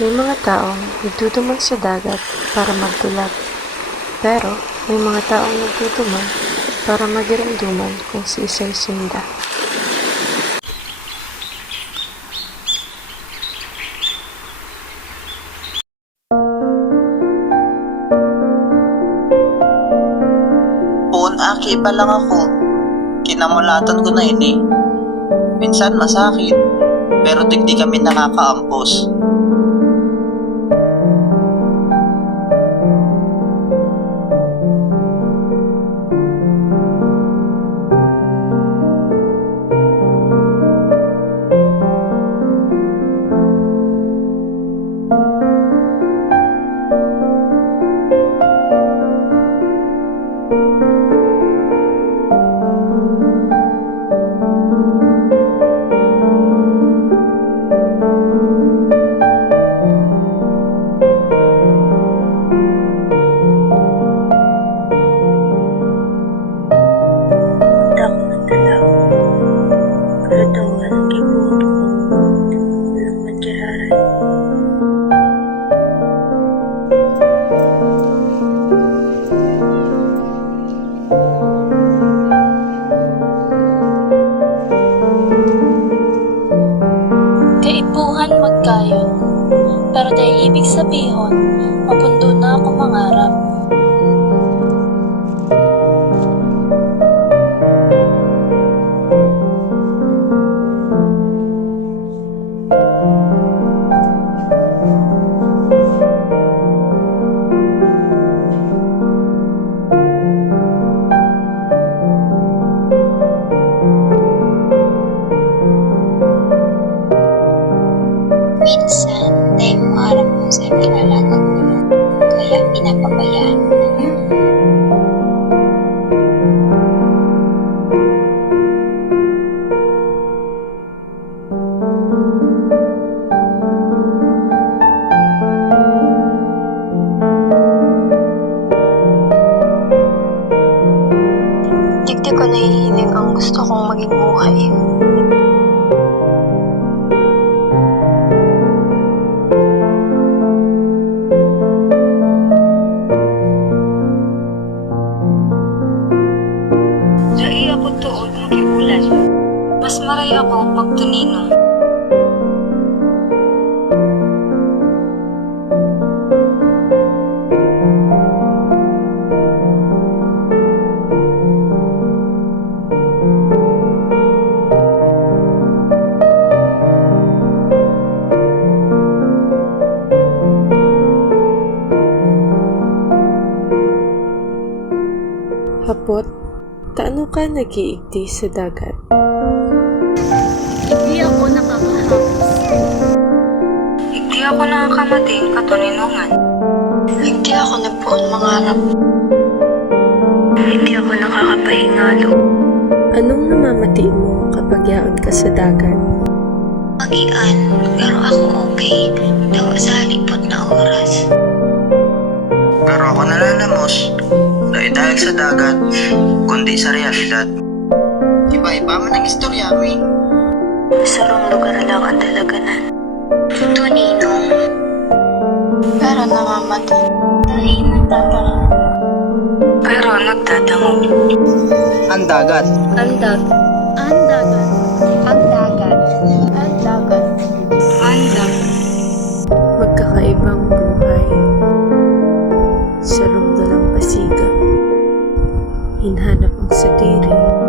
May mga taong nagdudumang sa dagat para magdulag. Pero may mga taong nagdudumang para magirumduman kung si Isay Sinda. Poon aki pa lang ako. Kinamulatan ko na ini. Minsan masakit, pero digdi kami nakakaampos. Karatawan ang kibuot ko, kulang magkiraran. Kaipuhan magkayo, pero dahil ibig sabihin, mapundo na ako mangarap. Minsan, dahil mangarap kung saan kinalagang ulo, kaya pinapabayaan mo na lang. Digdi ko nahihiling ang gusto kong maging buhay. Dai ako tuod makiulan. Mas maray ako pagtunino. Hapot, taano ka nag-iigdi sa dagat? Hindi ako nakakahapos. Hindi ako nakakamating katuninungan. Hindi ako nagpuon mangarap. Hindi ako nakakapahingalo. Anong namamati mo kapag yaon ka sa dagat? Magian, pero ako okay. Daw sa halipot na oras. Pero ako nalalamos. Dahil sa dagat, kundi sa realidad. Iba-iba man ang istorya, mi. Sarong lugar lang ang dalaganan. Tuninong. Pero namamati. Dahil nagtatanong. Pero nagtatanong. Ang dagat. Ang dagat. Ang dagat. Ang dagat. Ang dagat. Ang dagat. Magkakaibang buhay. Sarong dalampasigan. Hinhanap ang sadiri.